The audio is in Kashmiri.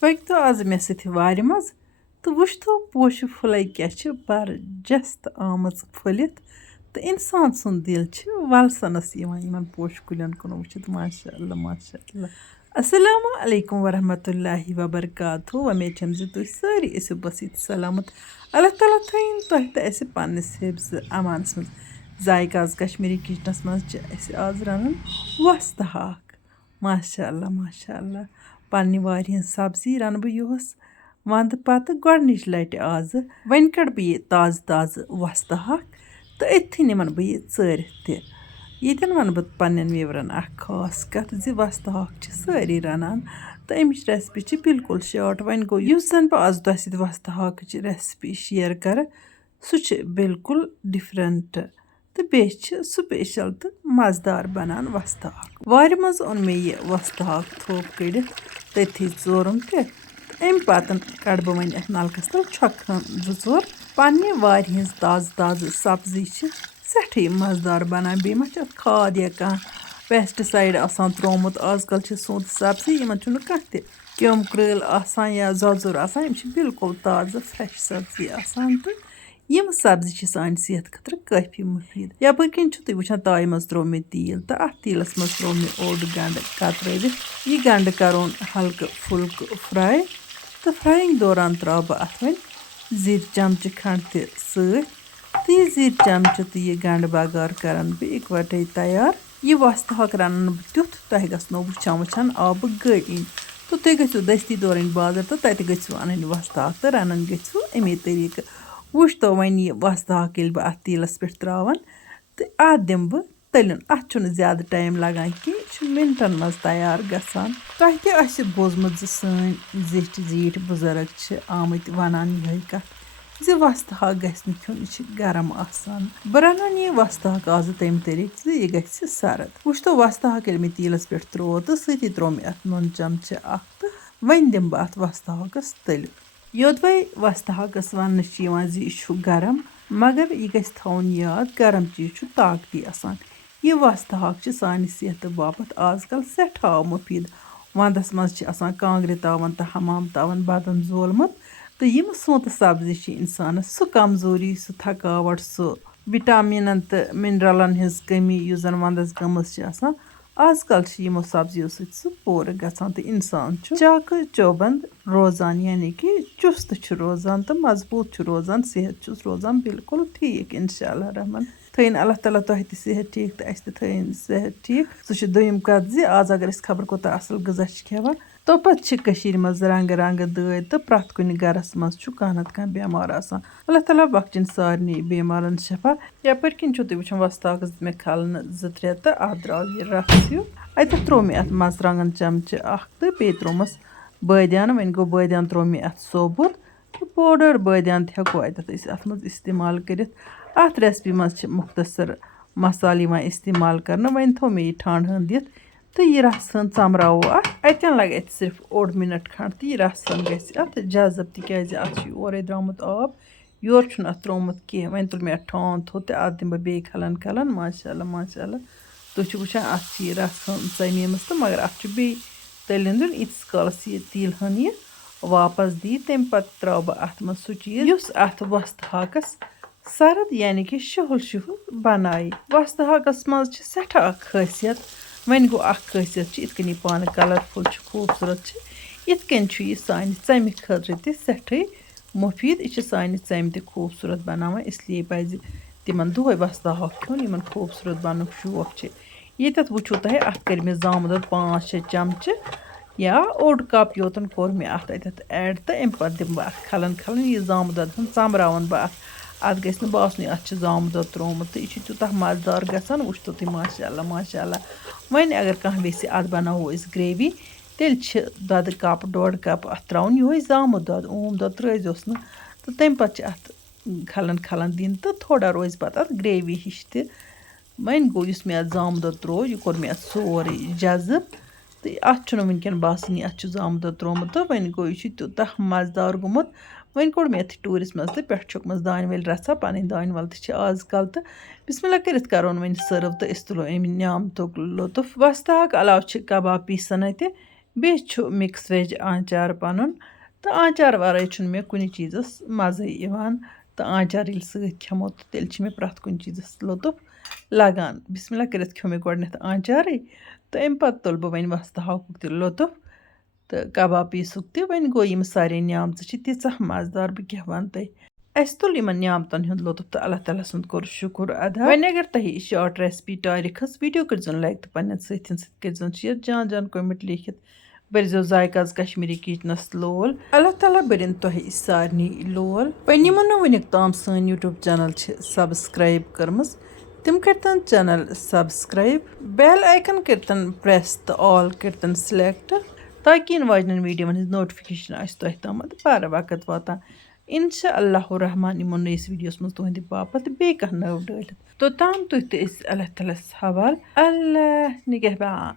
پٔکۍ تو آز مےٚ سۭتۍ وارِ منٛز تہٕ وٕچھتو پوشہِ پھٕلَے کیٛاہ چھِ برجست آمٕژ پھٔلِتھ تہٕ اِنسان سُنٛد دِل چھِ وَلسَنَس یِوان یِمَن پوشہِ کُلٮ۪ن کُن وٕچھِتھ ماشاء اللہ ماشاء اللہ. السلام علیکم ورحمتُہ وبرکاتہ. وۄمید چھَم زِ تُہۍ سٲری ٲسِو بٔسِتھ سلامت. اللہ تعالیٰ تھٲیِن تۄہہِ تہٕ اَسہِ پنٛنِس حِفظِ اَمانَس منٛز. ذایقہٕ آز کشمیٖری کِچنَس منٛز چھِ اَسہِ آز رَنُن وۄستہٕ ہاکھ. ماشاء اللہ ماشاء اللہ. پنٛنہِ وارِ ہِنٛز سبزی رَنہٕ بہٕ یِہُس وَندٕ پَتہٕ گۄڈنِچ لَٹہِ آزٕ. وۄنۍ کَڑٕ بہٕ یہِ تازٕ تازٕ وۄستہٕ ہاکھ تہٕ أتھی نِمَن بہٕ یہِ ژٲرِتھ تہِ. ییٚتٮ۪ن وَنہٕ بہٕ پنٛنٮ۪ن وِورَن اَکھ خاص کَتھ زِ وۄستہٕ ہاکھ چھِ سٲری رَنان تہٕ اَمِچ ریسپی چھِ بِلکُل شاٹ. وۄنۍ گوٚو یُس زَن بہٕ آز تۄہہِ سۭتۍ وۄستہٕ ہاکٕچ ریسپی شِیَر کَرٕ سُہ چھِ بِلکُل ڈِفرَنٛٹ تہٕ بیٚیہِ چھِ سُپیشَل تہٕ مَزٕدار بَنان وۄستہٕ ہاکھ. وارِ منٛز اوٚن مےٚ یہِ وۄستہٕ ہاکھ تھوٚپ کٔڑِتھ تٔتھی ژوٗرُم تہِ. اَمہِ پَتہٕ کَڑٕ بہٕ وۄنۍ اَتھ نَلکَس تَل چھۄکہٕ کھٔنٛڈ 2-4. پنٛنہِ وارِ ہِنٛز تازٕ تازٕ سبزی چھِ سٮ۪ٹھٕے مَزٕدار بَنان. بیٚیہِ ما چھِ اَتھ کھاد یا کانٛہہ پیسٹِسایڈ آسان ترٛوومُت. آزکَل چھِ سونٛتہٕ سبزی یِمَن چھُنہٕ کانٛہہ تہِ کیوٚم کرٛٲلۍ آسان یا زۄژُر آسان. یِم چھِ بِلکُل تازٕ فرٛٮ۪ش سبزی آسان تہٕ یِم سبزی چھِ سانہِ صحت خٲطرٕ کٲفی مُفیٖد. یَپٲرۍ کِنۍ چھُ تُہۍ وٕچھان تایہِ منٛز ترٛوو مےٚ تیٖل تہٕ اَتھ تیٖلَس منٛز ترٛوو مےٚ اوٚڑ گَنٛڈٕ کَترٲوِتھ. یہِ گَنٛڈٕ کَرون ہلکہٕ پھُلکہٕ فرٛاے تہٕ فرٛایِنٛگ دوران ترٛاوٕ بہٕ اَتھ وۄنۍ زِرِ چَمچہٕ کھنٛڈ تہِ سۭتۍ تہٕ یہِ زِرِ چَمچہٕ تہٕ یہِ گَنٛڈٕ بَغار کَران بہٕ اِکوَٹَے تیار. یہِ وۄستہٕ ہاکھ رَنَن بہٕ تیُتھ تۄہہِ گژھنو وٕچھان آبہٕ گٔڑۍ یِنۍ تہٕ تُہۍ گٔژھِو دٔستی دورٕنۍ بازر تہٕ تَتہِ گٔژھِو اَنٕنۍ وۄستہٕ ہاکھ تہٕ رَنان گٔژھِو اَمے طٔریٖقہٕ. وٕچھتو وۄنۍ یہِ وۄستہٕ ہاکھ ییٚلہِ بہٕ اَتھ تیٖلَس پٮ۪ٹھ ترٛاوان تہٕ اَتھ دِمہٕ بہٕ تٔلِیُن. اَتھ چھُنہٕ زیادٕ ٹایم لَگان کینٛہہ. یہِ چھُ مِنٹَن منٛز تیار گژھان. تۄہہِ تہِ آسہِ بوٗزمُت زِ سٲنۍ زِٹھۍ زیٖٹھۍ بُزرٕگ چھِ آمٕتۍ وَنان یِہوٚے کَتھ زِ وۄستہٕ ہاکھ گژھِ نہٕ کھیوٚن یہِ چھِ گرم آسان. بہٕ رَنان یہِ وۄستہٕ ہاکھ آزٕ تَمہِ طٔریٖقہٕ زِ یہِ گژھِ سرد. وٕچھتو وۄستہٕ ہاکھ ییٚلہِ مےٚ تیٖلَس پٮ۪ٹھ ترٛوو تہٕ سۭتی ترٛوو مےٚ اَتھ نُن چَمچہٕ اَکھ تہٕ وۄنۍ دِمہٕ بہٕ اَتھ وۄستہٕ ہاکَس تٔلِتھ. یوٚدوَے وۄستہٕ ہاکَس وَننہٕ چھِ یِوان زِ یہِ چھُ گرم مگر یہِ گژھِ تھاوُن یاد گرم چیٖز چھُ طاقتی آسان. یہِ وۄستہٕ ہاکھ چھِ سانہِ صحتہٕ باپَتھ آزکَل سٮ۪ٹھاہ مُفیٖد. وَندَس منٛز چھِ آسان کانٛگرِ تاوَن تہٕ حمام تاوَن بدن زولمُت تہٕ یِم سونٛتہٕ سبزی چھِ اِنسانَس سُہ کمزوٗری سُہ تھکاوٹ سُہ وِٹامِنَن تہٕ مِنرَلَن ہِنٛز کٔمی یُس زَن وَندَس گٔمٕژ چھِ آسان آزکَل چھِ یِمو سبزیو سۭتۍ سُہ پوٗرٕ گژھان تہٕ اِنسان چھُ چاکہٕ چوبنٛد روزان یعنی کہِ چُست چھُ روزان تہٕ مضبوٗط چھُ روزان. صحت چھُس روزان بِلکُل ٹھیٖک اِنشاء اللہ رحمٰن. تھٲیِن اللہ تعالیٰ تۄہہِ تہِ صحت ٹھیٖک تہٕ اَسہِ تہِ تھٲیِن صحت ٹھیٖک. سُہ چھِ دوٚیِم کَتھ زِ آز اگر أسۍ خبر کوٗتاہ اَصٕل غذا چھِ کھٮ۪وان توپَتہٕ چھِ کٔشیٖرِ منٛز رنٛگہٕ رنٛگہٕ دٲدۍ تہٕ پرٛٮ۪تھ کُنہِ گَرَس منٛز چھُ کانٛہہ نَتہٕ کانٛہہ بٮ۪مار آسان. اللہ تعالیٰ بخچِن سارنٕے بٮ۪مارَن شفا. یَپٲرۍ کِنۍ چھُو تُہۍ وٕچھان وۄستہٕ ہاکَس دِژ مےٚ کھَلنہٕ 2-3 تہٕ اَتھ درٛاو یہِ رَس ہیوٗ. اَتٮ۪تھ ترٛوو مےٚ اَتھ مرژٕوانٛگَن چَمچہٕ اَکھ تہٕ بیٚیہِ ترٛوومَس بٲدیانہٕ. وۄنۍ گوٚو بٲدیان ترٛوو مےٚ اَتھ سوبُد تہٕ پوڈَر بٲدیان تہِ ہٮ۪کو اَتٮ۪تھ أسۍ اَتھ منٛز اِستعمال کٔرِتھ. اَتھ ریسپی منٛز چھِ مُختصر مصالہٕ یِوان اِستعمال کَرنہٕ. وۄنۍ تھوٚو مےٚ یہِ ٹھنٛڈ ہن دِتھ تہٕ یہِ رَس ہن ژَمراوو اَتھ. اَتٮ۪ن لَگہِ اَتہِ صرف اوٚڑ مِنَٹ کھنٛڈ تہٕ یہِ رَس ہن گژھِ اَتھ جذب تِکیٛازِ اَتھ چھُ اورَے درٛامُت آب یورٕ چھُنہٕ اَتھ ترٛوومُت کینٛہہ. وۄنۍ تُل مےٚ اَتھ ٹھانٛد تھوٚد تہٕ اَتھ دِمہٕ بہٕ بیٚیہِ کھَلَن ماشاء اللہ ماشاء اللہ. تُہۍ چھِو وٕچھان اَتھ چھِ یہِ رَس ہن ژَمیمٕژ تہٕ مگر اَتھ چھُ بیٚیہِ تٔلِنۍ دیُن ییٖتِس کالَس یہِ تیٖل ہن یہِ واپَس دی. تَمہِ پَتہٕ ترٛاوٕ بہٕ اَتھ منٛز سُہ چیٖز یُس اَتھ وۄستہٕ ہاکَس سرد یعنی کہِ شُہُل شُہُل بَنایہِ. وۄستہٕ ہاکَس منٛز چھِ سٮ۪ٹھاہ اَکھ خٲصیت. وۄنۍ گوٚو اَکھ خٲصیت چھِ یِتھ کٔنۍ یہِ پانہٕ کَلَرفُل چھُ خوٗبصوٗرت چھِ یِتھ کٔنۍ چھُ یہِ سانہِ ژَمہِ خٲطرٕ تہِ سٮ۪ٹھٕے مُفیٖد. یہِ چھِ سانہِ ژَمہِ تہِ خوٗبصوٗرت بَناوان اِسلیے پَزِ تِمَن دۄہَے وۄستہٕ ہاکھ کھیوٚن یِمَن خوٗبصوٗرت بَننُک شوق چھِ. ییٚتٮ۪تھ وٕچھو تۄہہِ اَتھ کٔرۍ مےٚ زامُت دۄد 5-6 چَمچہٕ یا اوٚڑ کَپ یوتَن کوٚر مےٚ اَتھ اَتٮ۪تھ ایڈ تہٕ اَمہِ پَتہٕ دِمہٕ بہٕ اَتھ کھَلَن یہِ زامُت دۄد ہن ژَمراوَن بہٕ اَتھ. اَتھ گژھِ نہٕ باسنُے اَتھ چھِ زامُت دۄد ترٛوومُت تہٕ یہِ چھُ تیوٗتاہ مَزٕدار گژھان وٕچھتو تُہۍ ماشاء اللہ ماشاء اللہ. وۄنۍ اگر کانٛہہ ویٚژھِ اَتھ بَناوو أسۍ گرٛیوی تیٚلہِ چھِ دۄدٕ کَپ 1.5 کَپ اَتھ ترٛاوُن یِہوٚے زامُت دۄد. اوم دۄد ترٛٲیزیوس نہٕ تہٕ تَمہِ پَتہٕ چھِ اَتھ کھَلَن دِنۍ تہٕ تھوڑا روزِ پَتہٕ اَتھ گرٛیوی ہِش تہِ. وۄنۍ گوٚو یُس مےٚ اَتھ زامُت دۄد ترٛوو یہِ کوٚر مےٚ اَتھ سورُے جذب تہٕ اَتھ چھُنہٕ وٕنۍکٮ۪ن باسٲنی اَتھ چھُ زامُت دۄد ترٛوومُت تہٕ وۄنۍ گوٚو یہِ چھُ تیوٗتاہ مَزٕدار گوٚمُت. وۄنۍ کوٚڑ مےٚ اَتھ ٹوٗرِس منٛز تہٕ پٮ۪ٹھٕ چھوٚکمَس دانہِ ؤلۍ رَژھا. پَنٕنۍ دانہِ وَل تہِ چھِ آزکَل تہٕ بِسمِ اللہ کٔرِتھ کَرون وۄنۍ سٔرٕو تہٕ أسۍ تُلو اَمہِ نعمتُک لُطف. وۄستہٕ ہاکھ علاوٕ چھِ کَباب پیٖسَن اَتہِ بیٚیہِ چھُ مِکس ویج آنچار پَنُن تہٕ آنچار وَرٲے چھُنہٕ مےٚ کُنہِ چیٖزَس مَزٕے یِوان تہٕ آنچار ییٚلہِ سۭتۍ کھٮ۪مو تہٕ تیٚلہِ چھِ مےٚ پرٛٮ۪تھ کُنہِ چیٖزَس لطف لَگان بِسمہِ اللہ کٔرِتھ کھیوٚ مےٚ گۄڈٕنٮ۪تھ آنچارٕے تہٕ اَمہِ پَتہٕ تُل بہٕ وۄنۍ وۄستہٕ ہاکُک تہِ لطف تہٕ کَباب پیٖسُک تہِ وۄنۍ گوٚو یِم سارے نعمژٕ چھِ تیٖژاہ مَزٕدار بہٕ کیٛاہ وَنہٕ تۄہہِ اَسہِ تُل یِمَن نعمتَن ہُنٛد لطف تہٕ اللہ تعالیٰ سُنٛد کوٚر شُکُر ادا وۄنۍ اگر تۄہہِ شاٹ ریسپی ٹارِ کھٔژ ویٖڈیو کٔرۍزیون لایک تہٕ پنٛنٮ۪ن سۭتھٮ۪ن سۭتۍ کٔرۍزیون شِیر جان جان کوٚمٮ۪نٛٹ لیکھِتھ بٔرۍزیو ذایقاز کشمیٖری کِچنَس لول اللہ تعالیٰ بٔرِنۍ تۄہہِ سارنٕے لول وۄنۍ یِمو نہٕ وٕنیُک تام سٲنۍ یوٗٹیوٗب چَنَل چھِ سبسکرایب کٔرمٕژ تِم کٔرۍتَن چَنَل سبسکرایب بیل آیکَن کٔرۍتَن پرٛٮ۪س تہٕ آل کٔرۍتَن سِلٮ۪کٹ تاکہِ یِن واجنٮ۪ن ویٖڈیووَن ہِنٛز نوٹِفِکیشَن آسہِ تۄہہِ تامَتھ بَرٕ وقت واتان اِنشاء اللہُ رحمان یِمو نٔیِس ویٖڈیوَس منٛز تُہٕنٛدِ باپَتھ بیٚیہِ کانٛہہ نٔو ڈٲلِتھ توٚتام تُہۍ تہِ ٲسۍ اللہ تعالیٰ ہَس حوالہٕ اللہ نِگہبان